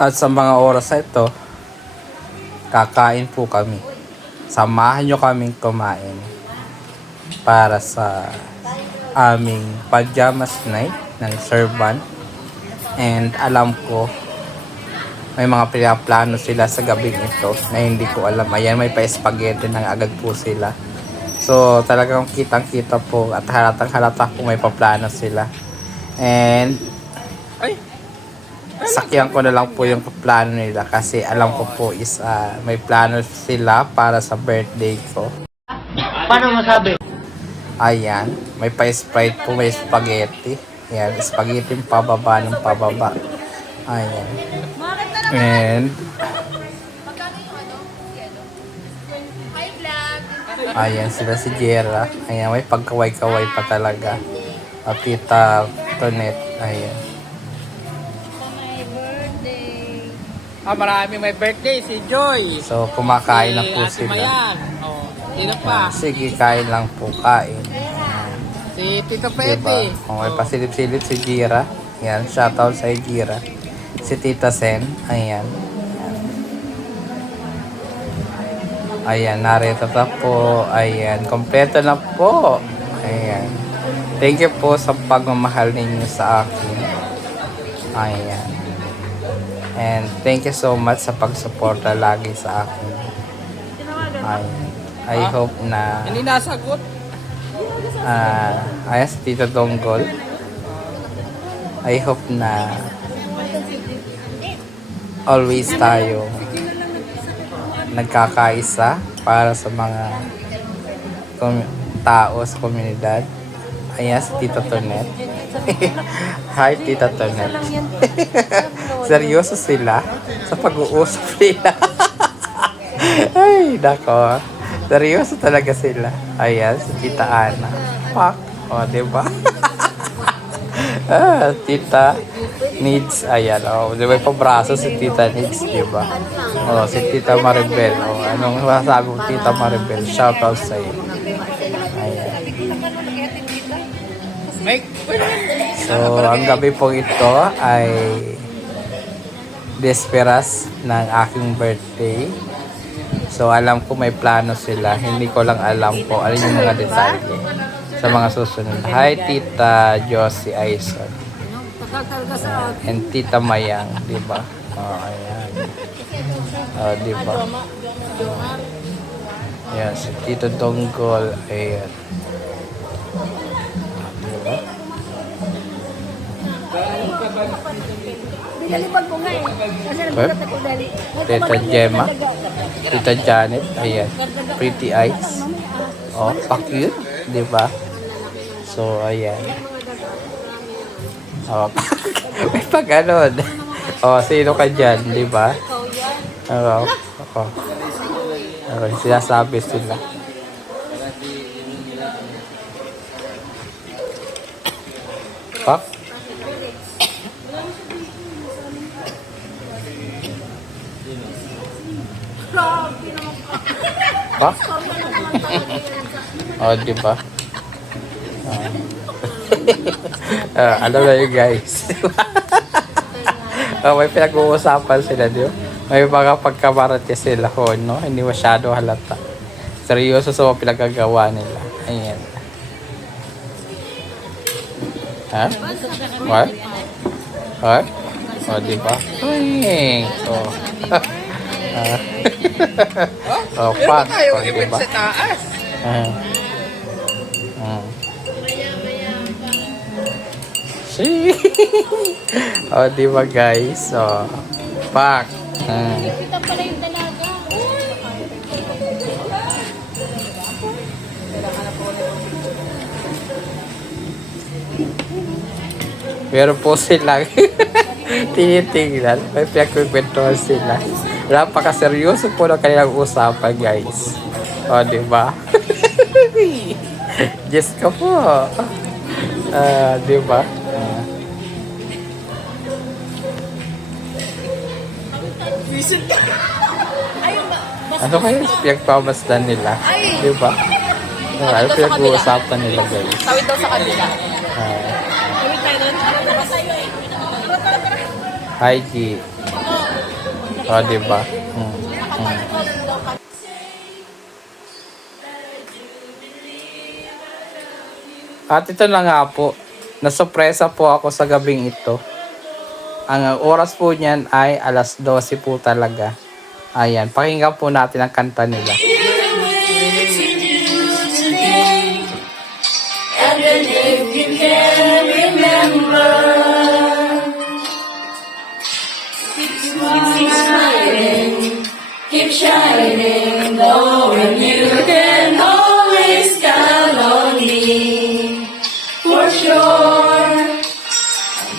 At sa mga oras na ito, kakain po kami. Samahan nyo kaming kumain para sa aming pajamas night ng servant. And alam ko, may mga pinaplano sila sa gabing ito na hindi ko alam. Ayan, may pa-spaghetti na agad po sila. So, talagang kitang-kita po at halatang-halata po may paplano sila. And, ay, sakyan ko na lang po yung plano nila kasi alam ko po is ah, may plano sila para sa birthday ko. Paano masabi? Ayan, may pa-sprite po, may spaghetti. Ayan, spaghetti yung pababa ng pababa. Ayan. And, ayan sila si Jera. Ayan, may pagkaway-kaway pa talaga. At tita Tonet. Ayan. Ah, marami may birthday. Si Joy. So, kumakain na po si Ate sila. Mayan. Oh, sino pa? Sige, kain lang po, kain. Si Tito Diba? Pepe. O, may pasilip-silip si Jira. Yan, shoutout sa Jira. Si Tita Sen. Ayan. Ayan, narito na po. Ayan, kompleto na po. Ayan. Thank you po sa pagmamahal ninyo sa akin. Ayan. And thank you so much sa pagsuporta lagi sa akin. Ayan. I hope na Hindi nasagot. Ah, ayan si Tito Donggol. I hope na always tayo nagkakaisa para sa mga tao sa komunidad. Ayan si Tito Tonet. Hi, Tita Tonet. Seryoso sila sa pag-uusap nila. Ay, nako. Seryoso talaga sila. Ayan, si Tita Ana. Pak. O, di ba? ah, Tita Needs. Ayan, o. Di ba yung pabraso si Tita Needs, di ba? O, si Tita Maribel. O, anong masasabi mo, Tita Maribel? Shoutout sa iyo. Ayan. So, ang gabi po ito ay desperas ng aking birthday. So, alam ko may plano sila. Hindi ko lang alam po ano yung mga detalye sa mga susunod. Hi, Tita Josie Aison. And Tita Mayang, di ba? Oh, ayan. Oh, di ba? Si Tito Donggol. Ayan. Binalipag ko nga eh. Kasi nagulat ako dali. Tita Gemma. Tita Janet, ayan. Pretty eyes. Oh, pa-cute, di ba? So, ayan. Oh, may pag ganon. Oh, sino ka dyan, di ba? Oo. Oh, okay, sinasabi sila. Pak? Pak? oh, di ba? Ah, alam na yun guys. oh, may pinag-uusapan sila, di ba? May mga pagkamarate sila ho, no? Hindi masyado halata. Seryoso sa mga pinagagawa nila. Ayan. Ha? What? What? O, oh, di ba? Uy! Oh. Ah. oh, pak. Tayo Oh, di event ba? sa taas. Ah. Ah. See? oh, di ba guys? Oh. Pak. Ah. Pala yung dalaga. Meron po silang tinitingnan. May pinagkukwentuhan sila. Napaka-seryoso po ng kanilang usapan, guys. O, di ba? Diyos ka po. Ah, di ba? Ah. Ano kaya pinagpamasdan nila? Di ba? Ano, ano pinag-uusapan nila, guys? Tawid daw sa kabila. Ah. Tayo nun. Hi, G. O, di ba? Mm. At ito na nga po, nasurpresa po ako sa gabing ito. Ang oras po niyan ay alas 12 po talaga. Ayan, pakinggan po natin ang kanta nila. Shining, knowing you can always count on me. For sure,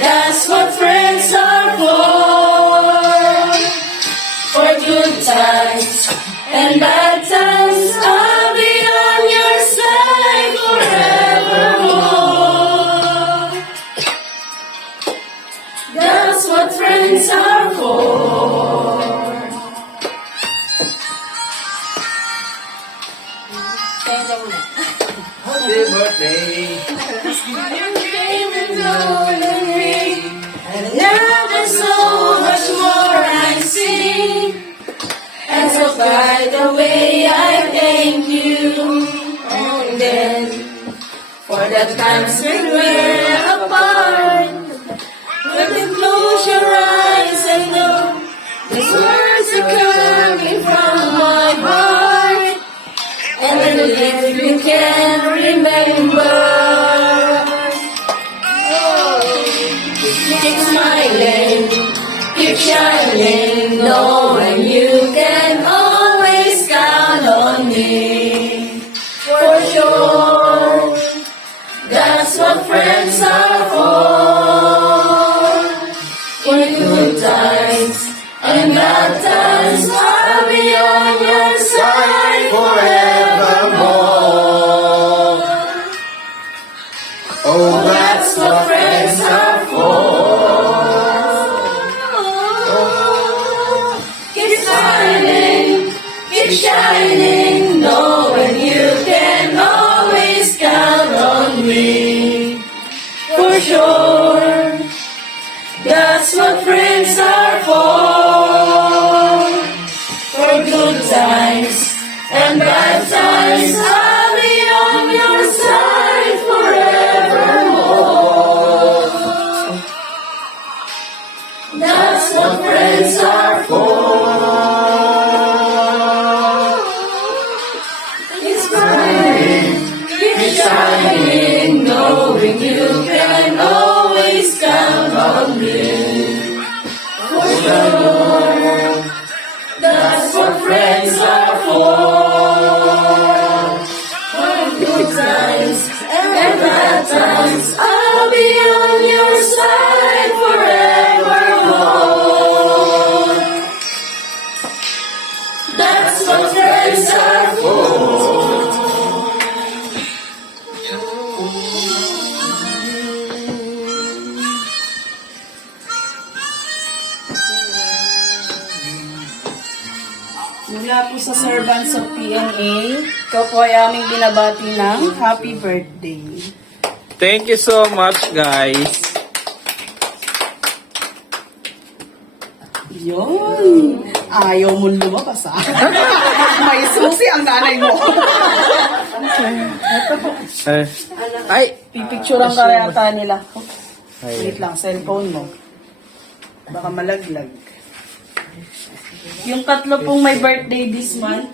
that's what friends are for. For good times and bad times, I'll be on your side forevermore. That's what friends are by the way I thank you. And then for the times when we're apart. When you close your eyes and know these words are coming from my heart. And then if you can remember. Oh, keep smiling, keep shining, times and bad times, friends are for. For good times and bad times, I'll be on your side forevermore. That's what friends are for. Sa servants of PNA, ikaw po ay aming binabati ng happy birthday. Thank you so much, guys. Yun! Ayaw mo lumabas ah. May susi ang nanay mo. Eh, ay! Pipicturean ka rin ata nila. Ay. Wait lang, cellphone mo. Baka malaglag. Yung tatlo pong may birthday this month,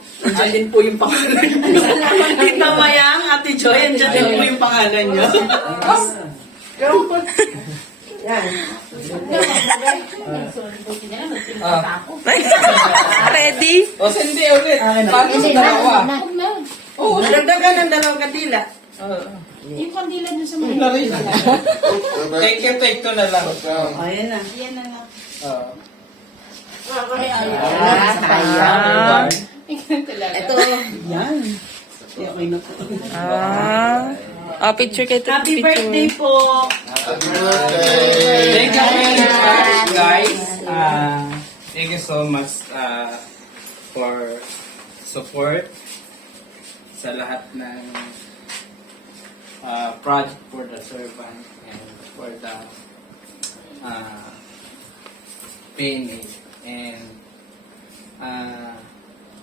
din po yung pangalan nyo. Tita Mayang, Ate Joy, andyan din po yung pangalan nyo. Ready? O, sindi ulit. Paano sa dalawa? Oo, nadagdagan ng dalawang kandila. Yung kandila dun sa mga. Take it, take two na lang. Ayan na. Yan na nga. Ah, Ito. Yan. Okay na po. Ah, picture kayo. Happy birthday po! Thank you much, guys. Uh, thank you so much uh, for support sa lahat ng uh, project for the servant and for the uh, PNA. And ah,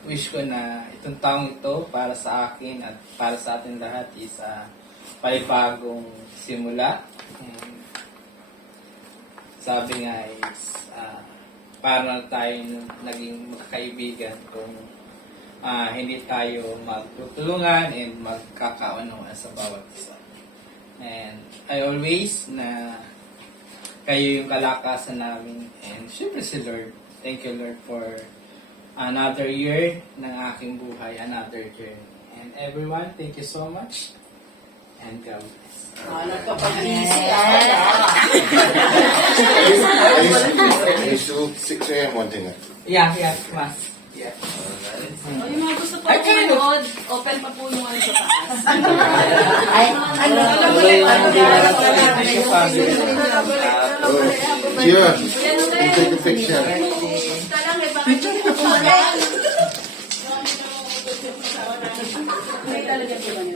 wish ko na itong taong ito para sa akin at para sa atin lahat is uh, bagong simula. And sabi nga is ah, para tayo naging magkaibigan kung ah, hindi tayo magtutulungan and magkakaunawaan sa bawat isa. And I always na kayo yung kalakasan namin and syempre si Lord. Thank you Lord for another year ng aking buhay, another journey. And everyone, thank you so much and God bless. Finish till 6 a.m. one thing. Yeah, yeah, class. Yeah. O, yung mga gusto po manood, open pa po yung ano sa taas. Oh, Gia, you take a picture. May talaga?